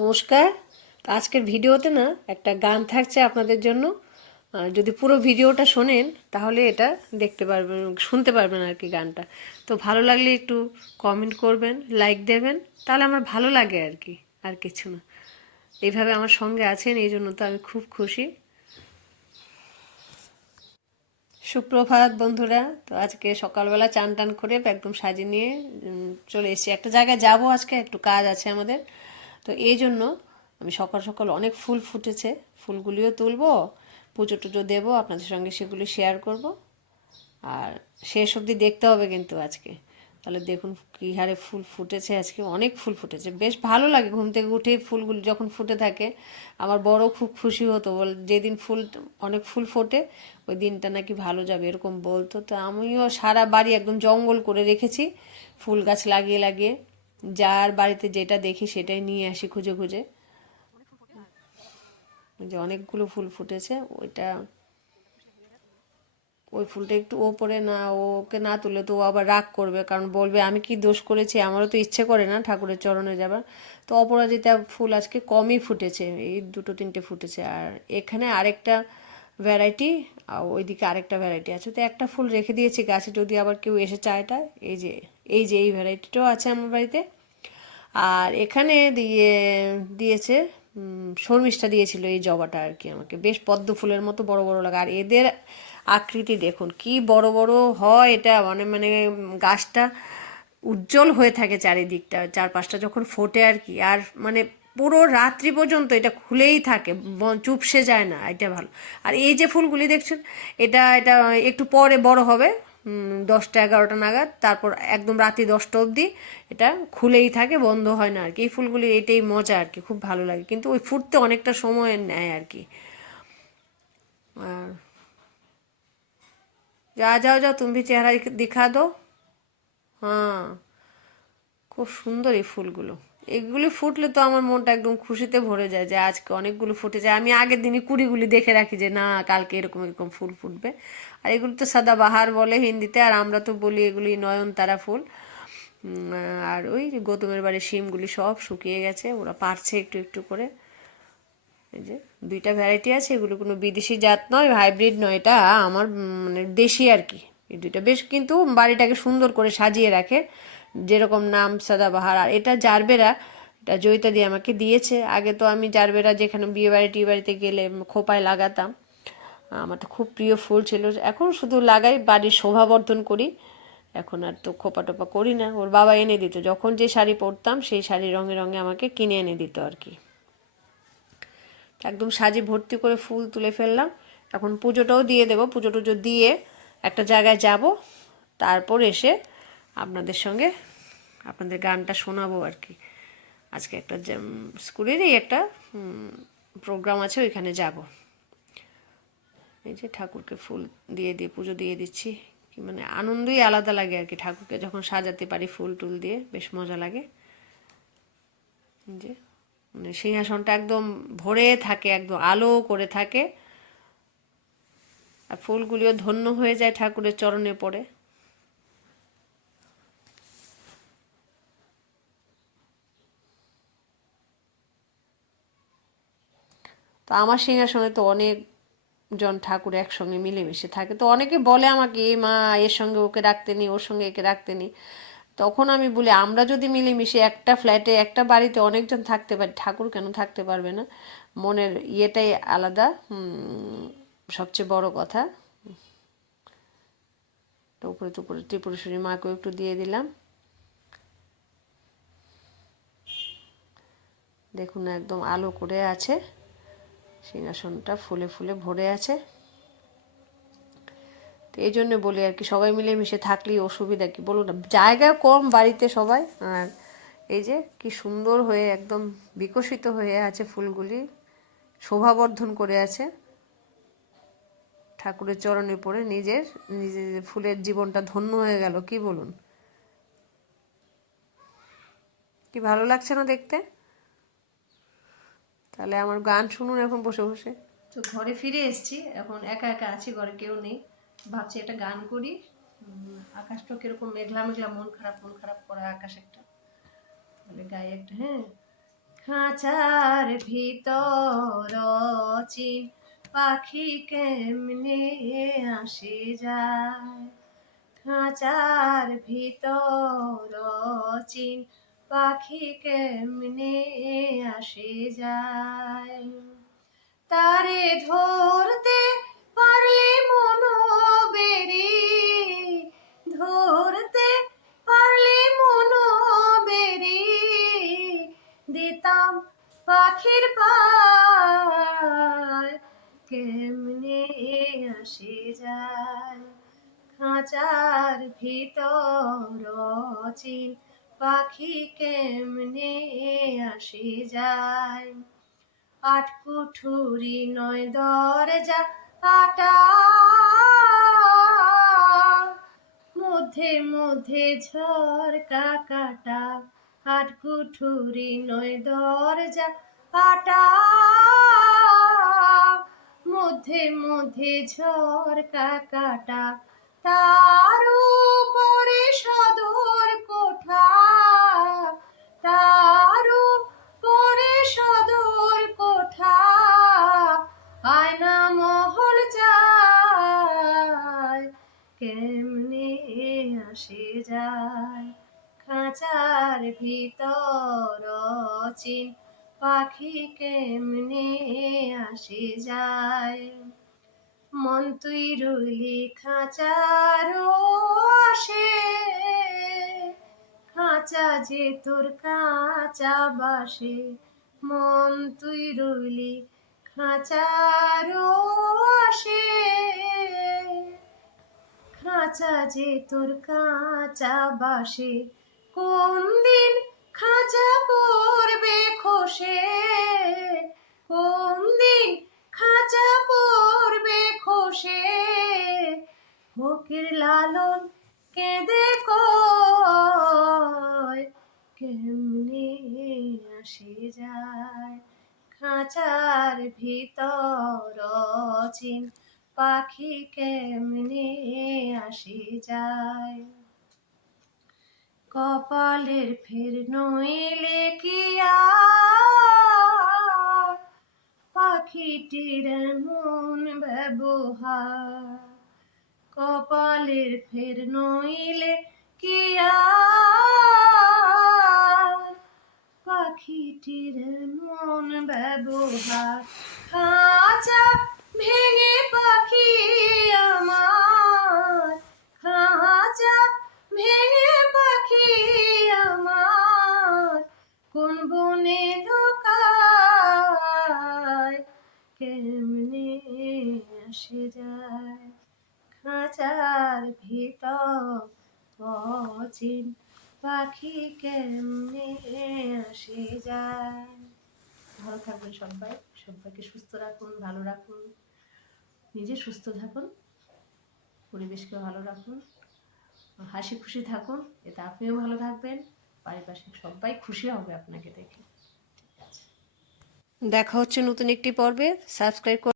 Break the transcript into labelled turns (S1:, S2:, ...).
S1: নমস্কার। আজকের ভিডিওতে না একটা গান থাকছে আপনাদের জন্য। যদি পুরো ভিডিওটা শোনেন, তাহলে এটা দেখতে পারবেন, শুনতে পারবেন আর কি গানটা। তো ভালো লাগলে একটু কমেন্ট করবেন লাইক দেবেন, তাহলে আমার ভালো লাগে আর কি, আর কিছু না। এইভাবে আমার সঙ্গে আছেন, এই জন্য তো আমি খুব খুশি। সুপ্রভাত বন্ধুরা, তো আজকে সকালবেলা চান টান করে একদম সাজিয়ে নিয়ে চলে এসেছি। একটা জায়গায় যাব আজকে, একটু কাজ আছে আমাদের। তো এই জন্য আমি সকাল সকাল অনেক ফুল ফুটেছে। ফুলগুলিও তুলবো, পুজো টুজো দেবো, আপনাদের সঙ্গে সেগুলি শেয়ার করব। আর শেষ অবধি দেখতে হবে কিন্তু আজকে। তাহলে দেখুন কী হারে ফুল ফুটেছে আজকে, অনেক ফুল ফুটেছে। বেশ ভালো লাগে ঘুম থেকে উঠেই ফুলগুলি যখন ফুটে থাকে, আমার বড় খুব খুশি হতো। বল, যেদিন ফুল, অনেক ফুল ফোটে, ওই দিনটা নাকি ভালো যাবে এরকম বলতো। তো আমিও সারা বাড়ি একদম জঙ্গল করে রেখেছি, ফুল গাছ লাগিয়ে লাগিয়ে। যার বাড়িতে যেটা দেখি সেটাই নিয়ে আসি খুঁজে খুঁজে। যে অনেকগুলো ফুল ফুটেছে, ওইটা ওই ফুলটা একটু ওপরে না, ওকে না তুলে তো ও আবার রাগ করবে, কারণ বলবে, আমি কি দোষ করেছি? আমারও তো ইচ্ছে করে না ঠাকুরের চরণে যাবার। তো অপরাজিতা ফুল আজকে কমই ফুটেছে, এই দুটো তিনটে ফুটেছে। আর এখানে আরেকটা ভ্যারাইটি আর ওইদিকে আরেকটা ভ্যারাইটি আছে। তো একটা ফুল রেখে দিয়েছি গাছে, যদি আবার কেউ এসে চায়টা এই যে এই যে এই ভ্যারাইটিটাও আছে আমার বাড়িতে। আর এখানে দিয়ে, দিয়েছে শর্মিষ্ঠা দিয়েছিল এই জবাটা আর কি আমাকে। বেশ পদ্ম ফুলের মতো বড় বড় লাগে। আর এদের আকৃতি দেখুন, কি বড় বড় হয় এটা। মানে মানে গাছটা উজ্জ্বল হয়ে থাকে চারিদিকটা, চারপাশটা যখন ফোটে আর কি। আর মানে পুরো রাত্রি পর্যন্ত এটা খুলেই থাকে চুপসে যায় না, এটা ভালো। আর এই যে ফুলগুলি দেখছেন, এটা এটা একটু পরে বড় হবে। দশটা, এগারোটা নাগাদ, তারপর একদম রাত্রি দশটা অবধি এটা খুলেই থাকে, বন্ধ হয় না আর কি এই ফুলগুলি এটাই মজা আর কি খুব ভালো লাগে। কিন্তু ওই ফুটতে অনেকটা সময় নেয় আর কি আর যা, যাও যাও, তুমি চেহারা দিখা দো হ্যাঁ খুব সুন্দর এই ফুলগুলো। এগুলি ফুটলে তো আমার মনটা একদম খুশিতে ভরে যায় যে আজকে অনেকগুলো ফুটেছে। আমি আগের দিনই কুড়িগুলি দেখে রাখি যে, না, কালকে এরকম এরকম ফুল ফুটবে। আর এগুলো তো সাদা বাহার বলে হিন্দিতে, আর আমরা তো বলি এগুলি নয়নতারা ফুল। আর ওই গৌতমের বাড়ির শিমগুলি সব শুকিয়ে গেছে, ওরা পারছে একটু একটু করে। এই যে দুইটা ভ্যারাইটি আছে, এগুলো কোনো বিদেশি জাত নয় হাইব্রিড নয়, এটা আমার মানে দেশি আর কি। এই দুইটা। বেশ কিন্তু বাড়িটাকে সুন্দর করে সাজিয়ে রাখে, যেরকম নাম সাদাবাহার। আর এটা জারবেরা, এটা জয়িতা দিয়ে আমাকে দিয়েছে। আগে তো আমি জারবেরা যেখানে বিয়ে বাড়ি টিয়ে বাড়িতে গেলে খোপায় লাগাতাম। আমার তো খুব প্রিয় ফুল ছিল। এখন শুধু লাগাই, বাড়ির শোভাবর্ধন করি। এখন আর তো খোপা টোপা করি না। ওর বাবা এনে দিত। যখন যে শাড়ি পরতাম, সেই শাড়ি রঙে রঙে আমাকে কিনে এনে দিত আর কি। একদম সাজে ভর্তি করে ফুল তুলে ফেললাম। এখন পুজোটাও দিয়ে দেবো। পুজো টুজো দিয়ে একটা জায়গায় যাব, তারপর এসে আপনাদের সঙ্গে আপনাদের গানটা শোনাবো আর কি। আজকে একটা স্কুলেরই একটা প্রোগ্রাম আছে, ওইখানে যাব। এই যে ঠাকুরকে ফুল দিয়ে দিয়ে, পুজো দিয়ে দিচ্ছি। মানে আনন্দই আলাদা লাগে আর কি ঠাকুরকে, যখন সাজাতে পারি ফুল টুল দিয়ে, বেশ মজা লাগে। যে মানে সিংহাসনটা একদম ভরে থাকে, একদম আলো করে থাকে। আর ফুলগুলিও ধন্য হয়ে যায় ঠাকুরের চরণে পড়ে। তো আমার সিংহাসনে তো অনেক জন ঠাকুর একসঙ্গে মিলেমিশে থাকে। তো অনেকে বলে আমাকে, এ মা, এর সঙ্গে ওকে রাখতে নি ওর সঙ্গে একে রাখতে নি তখন আমি বলি, আমরা যদি মিলেমিশে একটা ফ্ল্যাটে একটা বাড়িতে অনেকজন থাকতে পারি, ঠাকুর কেন থাকতে পারবে না? মনের ইয়েটাই আলাদা। সবচেয়ে বড় কথা। তো উপরে তো উপরে ত্রিপুরেশ্বরী মাকেও একটু দিয়ে দিলাম। দেখুন একদম আলো করে আছে। সিংহাসনটা ফুলে ফুলে ভরে আছে। তো এই জন্য বলি আর কি, সবাই মিলে মিশে থাকলেই অসুবিধা কি বলুন না? জায়গা কম বাড়িতে সবাই। আর এই যে কি সুন্দর হয়ে একদম বিকশিত হয়ে আছে ফুলগুলি, শোভাবর্ধন করে আছে। ঠাকুরের চরণে পড়ে নিজের নিজের ফুলের জীবনটা ধন্য হয়ে গেল, কি বলুন? কি ভালো লাগছে না দেখতে? তাহলে আমার গান শুনুন এখন বসে বসে। তো ঘরে ফিরে এসেছি, এখন একা একা আছি, ঘরে কেউ নেই। ভাবছি একটা গান করি। আকাশটা কীরকম মেঘলা মেঘলা, মন খারাপ মন খারাপ করা আকাশ একটা। তাহলে গায়ে একটা হ্যাঁ। খাঁচার ভিতর চিন পাখি কেমনে আসে যায়? খাঁচার ভিতর চিন পাখি কেমনে আসে যায়? তারে ধরতে পারলে মনো খাঁচার ভিতর চিন পাখি কেমনে আসে যায়? আট কুঠুরি নয় দরজা, আটা মধ্যে মধ্যে ঝরকা কাটা। আট কুঠুরি নয় দরজা, আটা মধ্যে মধ্যে ঝরকা কাটা। তার উপরে কোঠা, তার উপরে কোঠা, আয়না মহল কেমনে আসে যায়? খাঁচার ভিতর চিন পাখি কেমনে আসে যায়? মন তুই রইলি খাঁচারও আসে খাঁচা যে তোর কাঁচা বাসে। মন তুই রইলি খাঁচারও আসে খাঁচা যে তোর কাঁচা বাসে। কোন দিন ফকির লালন কেঁদে কয়, কেমনে আসে যায় খাঁচার ভিতর চিন পাখি, কেমনে আসে যায়? কপালের ফের নইলে কি পাখিটির মন ব্যবহার কপালের ফের নইলে কি পাখিটির মন ব্যবহার খাঁচা ভেঙে পাখি আমার। খাঁচা ভেঙে পাখি আমার। কোন বনে ঢোকায় অচিন পাখি কেমনে আসে যায়। ভালো থাকবেন সবাই, সবাইকে সুস্থ রাখুন, ভালো রাখুন, নিজে সুস্থ থাকুন পরিবেশকে ভালো রাখুন হাসি খুশি থাকুন, এতে আপনিও ভালো থাকবেন, পারিপার্শ্বিক সবাই খুশি হবে আপনাকে দেখে। দেখা হচ্ছে নতুন একটি পর্বে, সাবস্ক্রাইব